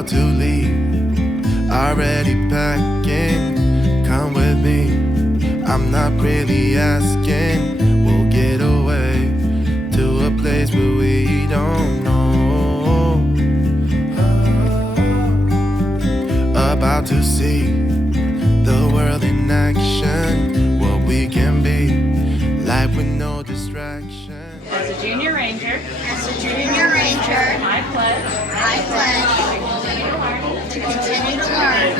about to leave, already packing. Come with me, I'm not really asking. We'll get away to a place where we don't know. About to see the world in action, what we can be, life with no distraction. As a junior ranger, I pledge to continue to learn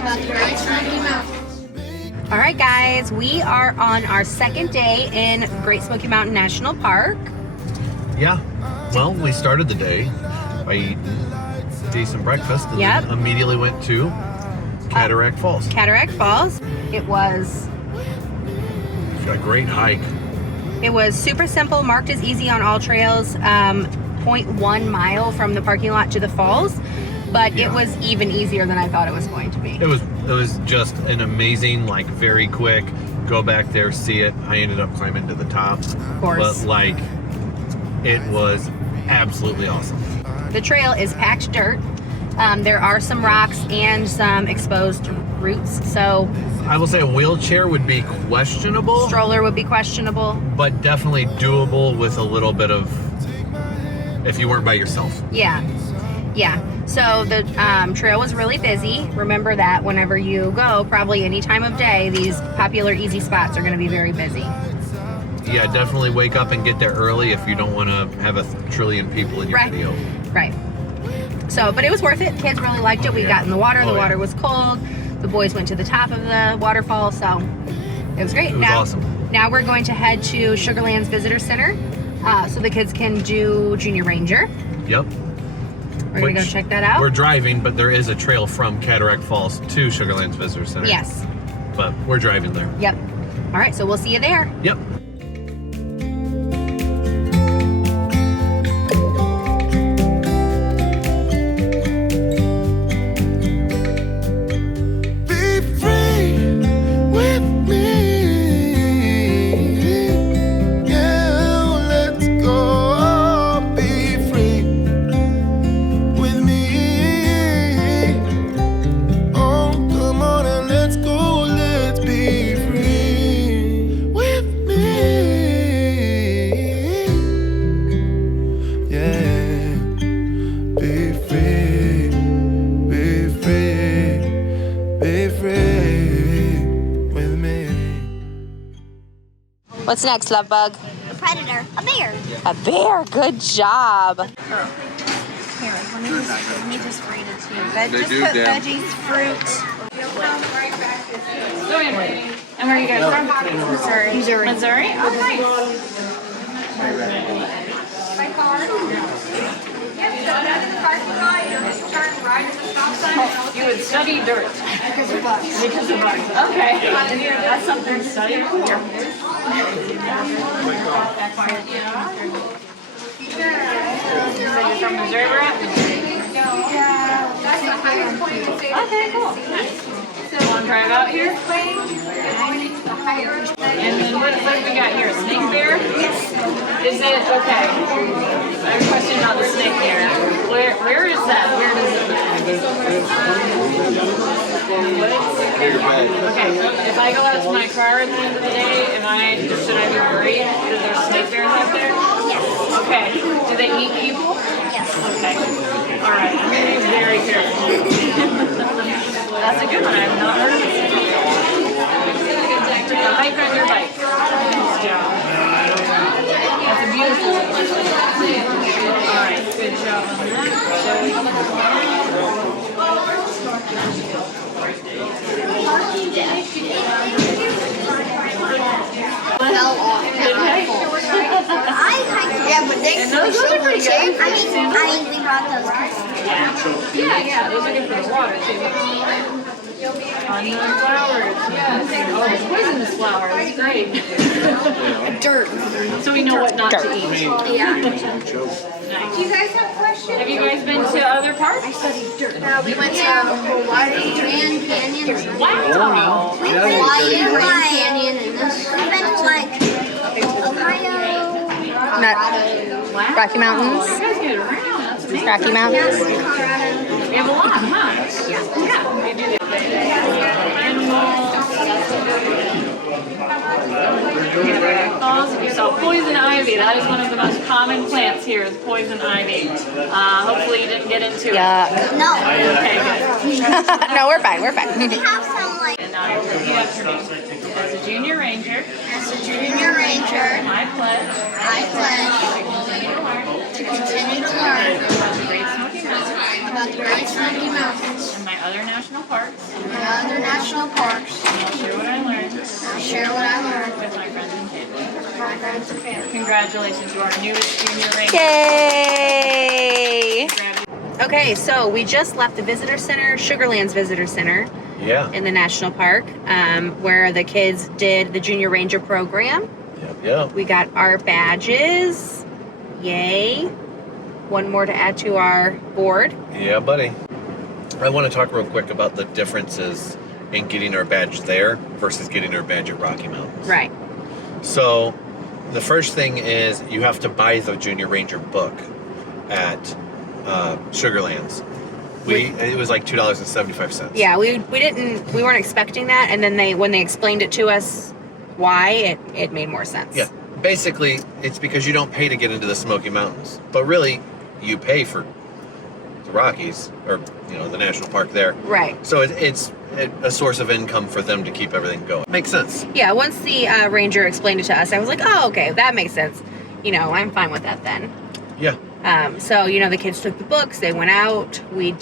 about the Great Smoky Mountains. All right, guys, we are on our second day in Great Smoky Mountain National Park. Yeah, well, we started the day by eating decent breakfast and Yep. then immediately went to Cataract Falls. Cataract Falls. It was A great hike. super simple, marked as easy on all trails. 0.1 mile from the parking lot to the falls, but it was even easier than I thought it was going to be. It was just an amazing, like, very quick, go back there, see it. I ended up climbing to the top. Of course. But, like, it was absolutely awesome. The trail is packed dirt. There are some rocks and some exposed roots, so I will say a wheelchair would be questionable, stroller would be questionable. but definitely doable with a little bit of, if you weren't by yourself. Yeah. So the trail was really busy. Remember that whenever you go, probably any time of day, these popular easy spots are going to be very busy. Yeah, definitely wake up and get there early if you don't want to have a trillion people in your Right. video. Right. So, but it was worth it. Kids really liked it. We got in the water. The water was cold. The boys went to the top of the waterfall, so it was great. It was awesome. Now we're going to head to Sugarlands Visitor Center so the kids can do Junior Ranger. Yep. We're going to go check that out. We're driving, but there is a trail from Cataract Falls to Sugarlands Visitor Center. Yes. But we're driving there. Yep. All right, so we'll see you there. Yep. What's next, love bug? A predator, a bear. A bear. Good job. Here, let me just read it to you. Just put veggies, fruit. and where are you guys from? Missouri. Missouri? Oh, nice. You would study dirt. Because of bugs. Because of bugs. Okay. That's something to study. Cool. So you're from Missouri, Brett? Okay, cool. Want to drive out here? And then what have we got here? A snake bear? Is it? Okay. I have a question about the snake bear. Where is that? Where does it live? Okay, if I go out to my car at the end of the day, should I be worried that there's snake bears out there? Yes. Okay. Do they eat people? Yes. Okay. Alright, I'm going to be very careful. That's a good one. I have not heard of it. A hike on your bike. Nice job. That's a beautiful one. Alright, good job on that. Yeah, but they those are pretty good. I mean, we brought those because Yeah, those are good for the water too. Unknown flowers, yes. Oh, the poisonous flower, that's great. dirt. So we know what not to eat. Yeah. Nice. Do you guys have questions? Have you guys been to other parks? We went to Hawaii Grand Canyon. Wow. We went to Grand Canyon and this. We've been to like Ohio, Colorado. Rocky Mountains. You guys get around. That's Rocky Mountains. We have a lot, huh? Yeah. We do. Cataract Falls. If you saw poison ivy, that is one of the most common plants here is poison ivy. Hopefully you didn't get into it. No. Okay, good. No, we're fine. We're fine. We have some like And now you'll repeat after me. As a junior ranger, as a junior ranger, I pledge I pledge to continue to learn about the Great Smoky Mountains about the Great Smoky Mountains and my other national parks. and my other national parks. I'll share what I learned I'll share what I learned with my friends and kids. with my friends and family. Congratulations to our newest junior ranger. Yay! Okay, so we just left the visitor center, Sugarlands Visitor Center Yeah. in the national park, where the kids did the Junior Ranger program. Yep. We got our badges. Yay. One more to add to our board. Yeah, buddy. I want to talk real quick about the differences in getting our badge there versus getting our badge at Rocky Mountains. Right. So, the first thing is you have to buy the Junior Ranger book at Sugarlands. It was like $2.75. Yeah, we weren't expecting that, and then when they explained it to us why, it made more sense. Yeah. Basically, it's because you don't pay to get into the Smoky Mountains. But really, you pay for the Rockies, or, the national park there. Right. So it's a source of income for them to keep everything going. Makes sense. Yeah, once the ranger explained it to us, I was like, oh, okay, that makes sense. I'm fine with that then. Yeah. So, the kids took the books, they went out, we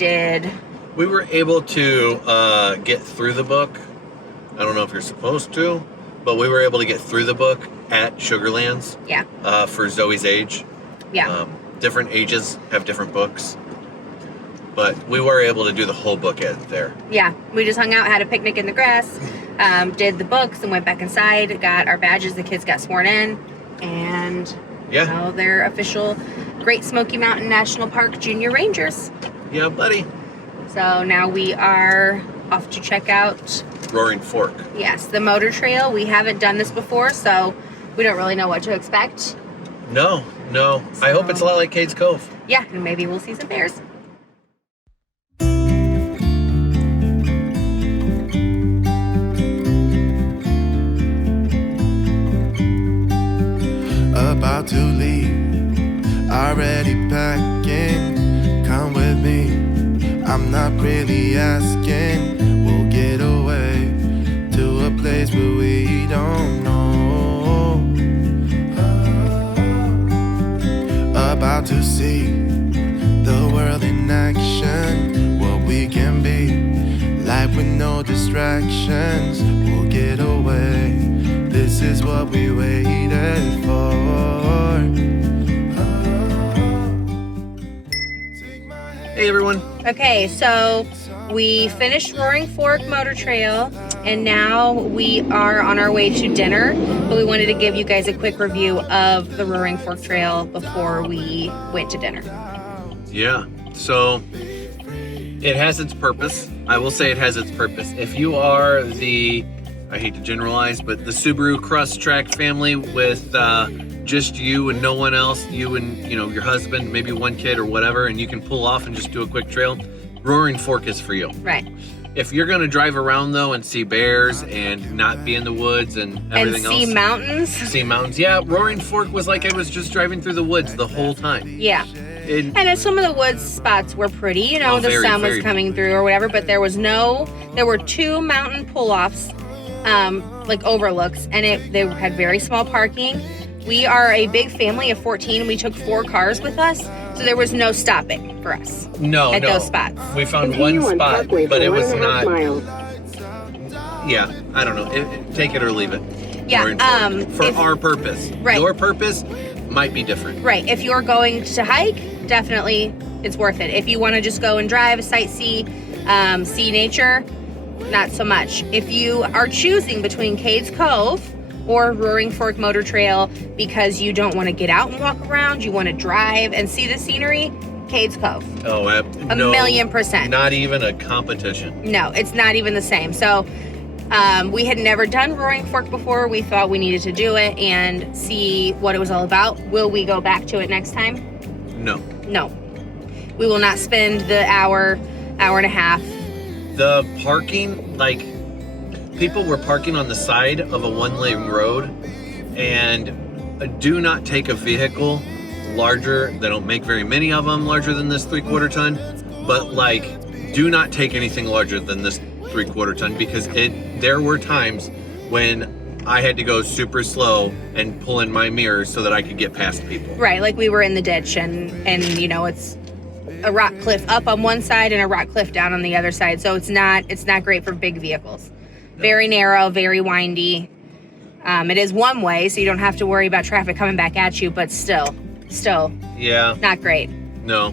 were able to get through the book. I don't know if you're supposed to, but we were able to get through the book at Sugarlands. Yeah. For Zoey's age. Yeah. Different ages have different books. But we were able to do the whole book there. Yeah, we just hung out, had a picnic in the grass, did the books, and went back inside, got our badges, the kids got sworn in, and now they're official Great Smoky Mountain National Park Junior Rangers. Yeah, buddy. So now we are off to check out Roaring Fork. Yes, the motor trail. We haven't done this before, so we don't really know what to expect. No. I hope it's a lot like Cades Cove. Yeah, and maybe we'll see some bears. About to leave, already packing. Come with me, I'm not really asking. We'll get away to a place where we don't know. About to see the world in action, what we can be, life with no distractions. We'll get away, this is what we waited for. Hey, everyone. Okay, so we finished Roaring Fork Motor Trail, and now we are on our way to dinner, but we wanted to give you guys a quick review of the Roaring Fork Trail before we went to dinner. Yeah, so it has its purpose. I will say it has its purpose. If you are I hate to generalize, but the Subaru Crust Track family with just you and no one else, you and your husband, maybe one kid or whatever, and you can pull off and just do a quick trail, Roaring Fork is for you. Right. If you're going to drive around though and see bears and not be in the woods and everything else. And see mountains. Yeah, Roaring Fork was like I was just driving through the woods the whole time. Yeah. And some of the woods spots were pretty, the sun was coming through or whatever, but there were 2 mountain pull-offs, like overlooks, and they had very small parking. We are a big family of 14. We took 4 cars with us, so there was no stopping for us. No, at those spots. We found one spot, but it was not. Yeah, I don't know. Take it or leave it. Yeah. For our purpose. Right. Your purpose might be different. Right. If you're going to hike, definitely it's worth it. If you want to just go and drive, sightsee, see nature, not so much. If you are choosing between Cades Cove or Roaring Fork Motor Trail because you don't want to get out and walk around, you want to drive and see the scenery, Cades Cove. Oh, a 1,000,000%. Not even a competition. No, it's not even the same. So we had never done Roaring Fork before. We thought we needed to do it and see what it was all about. Will we go back to it next time? No. No. We will not spend the hour and a half. The parking, like, people were parking on the side of a one-lane road, and do not take a vehicle larger. They don't make very many of them larger than this 3/4 ton, but like, do not take anything larger than this 3/4 ton, because there were times when I had to go super slow and pull in my mirror so that I could get past people. Right, like we were in the ditch, and you know, it's a rock cliff up on one side and a rock cliff down on the other side, so it's not great for big vehicles. Very narrow, very windy. It is one way, so you don't have to worry about traffic coming back at you, but still Yeah. not great. No.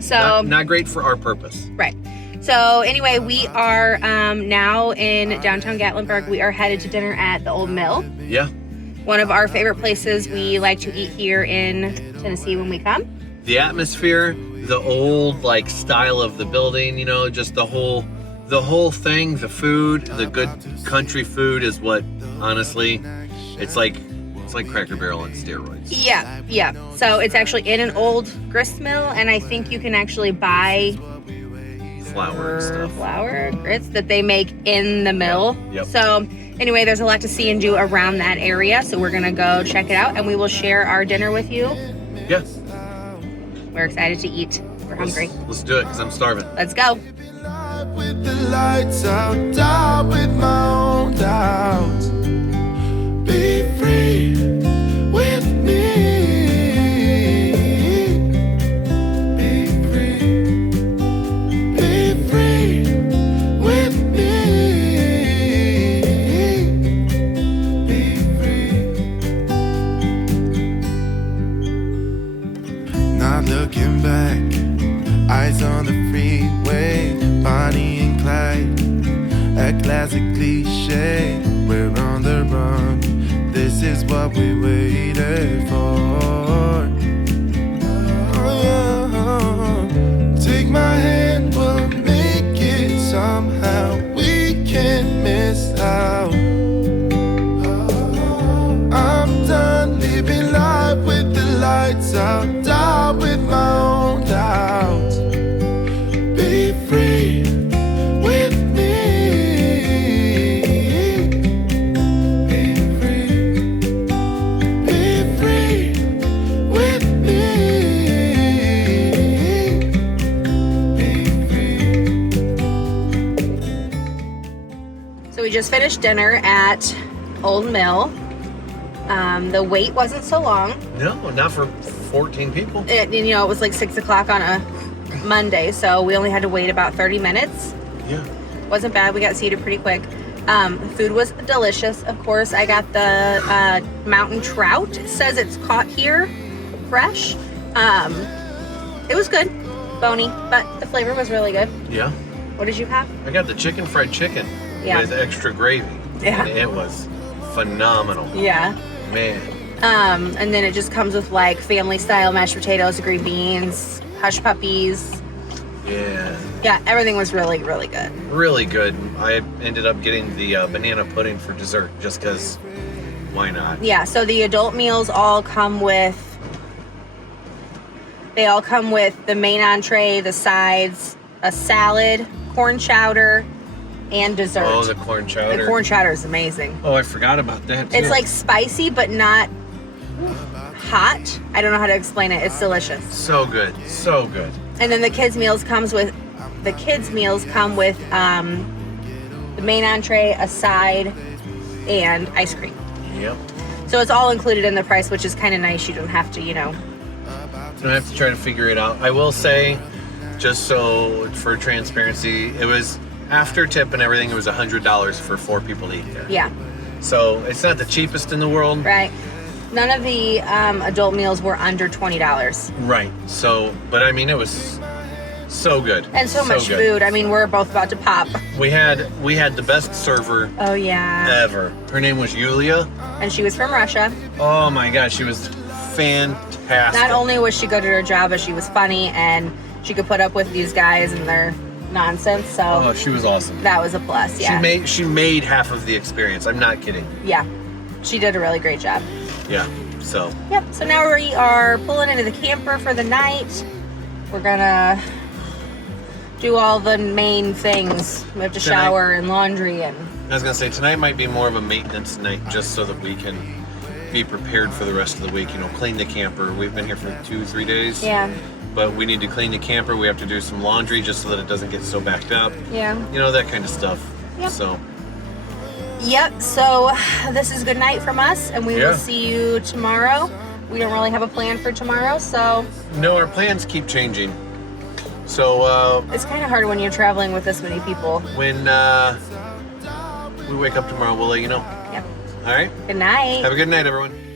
So Not great for our purpose. right. So anyway, we are now in downtown Gatlinburg. We are headed to dinner at the Old Mill, Yeah. one of our favorite places we like to eat here in Tennessee when we come. The atmosphere, the old like style of the building, you know, just the whole thing, the food, the good country food is what, honestly, it's like Cracker Barrel on steroids. Yeah. So it's actually in an old grist mill, and I think you can actually buy Flour and stuff. flour grits that they make in the mill. Yep. So anyway, there's a lot to see and do around that area, so we're gonna go check it out, and we will share our dinner with you. Yeah. We're excited to eat. We're hungry. Let's do it, because I'm starving. Let's go. With the lights out, die with my own doubts. Be free with me. Be free. Be free with me. Be free. Not looking back. Eyes on the freeway, Bonnie and Clyde, a classic cliche. We're on the run. This is what we waited for. Oh, yeah. Take my hand, we'll make it somehow. We can't miss out. I'm done living life with the lights out. Die with my own doubts. Be free with me. Be free. Be free with me. Be free. So we just finished dinner at Old Mill. The wait wasn't so long. No, not for 14 people. It was like 6 o'clock on a Monday, so we only had to wait about 30 minutes. Yeah. Wasn't bad. We got seated pretty quick. Food was delicious. Of course, I got the mountain trout. It says it's caught here, fresh. It was good, bony, but the flavor was really good. Yeah. What did you have? I got the fried chicken with extra gravy. Yeah. And it was phenomenal. Yeah. Man. And then it just comes with like family style mashed potatoes, green beans, hush puppies. Yeah. Yeah, everything was really, really good. Really good. I ended up getting the banana pudding for dessert just because why not? Yeah, so the adult meals all come with the main entree, the sides, a salad, corn chowder, and dessert. Oh, the corn chowder. The corn chowder is amazing. Oh, I forgot about that too. It's like spicy, but not hot. I don't know how to explain it. It's delicious. So good. So good. And then the kids meals come with the main entree, a side, and ice cream. Yep. So it's all included in the price, which is kind of nice. You don't have to, You don't have to try to figure it out. I will say, just so for transparency, it was after tip and everything, it was $100 for 4 people to eat there. Yeah. So it's not the cheapest in the world. Right. None of the adult meals were under $20. Right. So, but I mean, it was so good. And so much good. food. I mean, we're both about to pop. We had the best server Oh, yeah. ever. Her name was Yulia. And she was from Russia. Oh my gosh, she was fantastic. Not only was she good at her job, but she was funny, and she could put up with these guys and their nonsense. So Oh, she was awesome. that was a plus. Yeah. She made half of the experience. I'm not kidding. Yeah. She did a really great job. Yeah. So Yep. So now we are pulling into the camper for the night. We're gonna do all the main things. We have to shower and laundry and... I was gonna say, tonight might be more of a maintenance night just so that we can be prepared for the rest of the week. You know, clean the camper. We've been here for 2-3 days. Yeah. But we need to clean the camper. We have to do some laundry just so that it doesn't get so backed up. Yeah. You know, that kind of stuff. Yep. So. Yep, so this is good night from us, and we will see you tomorrow. We don't really have a plan for tomorrow, so... No, our plans keep changing. So, it's kind of hard when you're traveling with this many people. when we wake up tomorrow, we'll let you know. Yep. All right? Good night. Have a good night, everyone.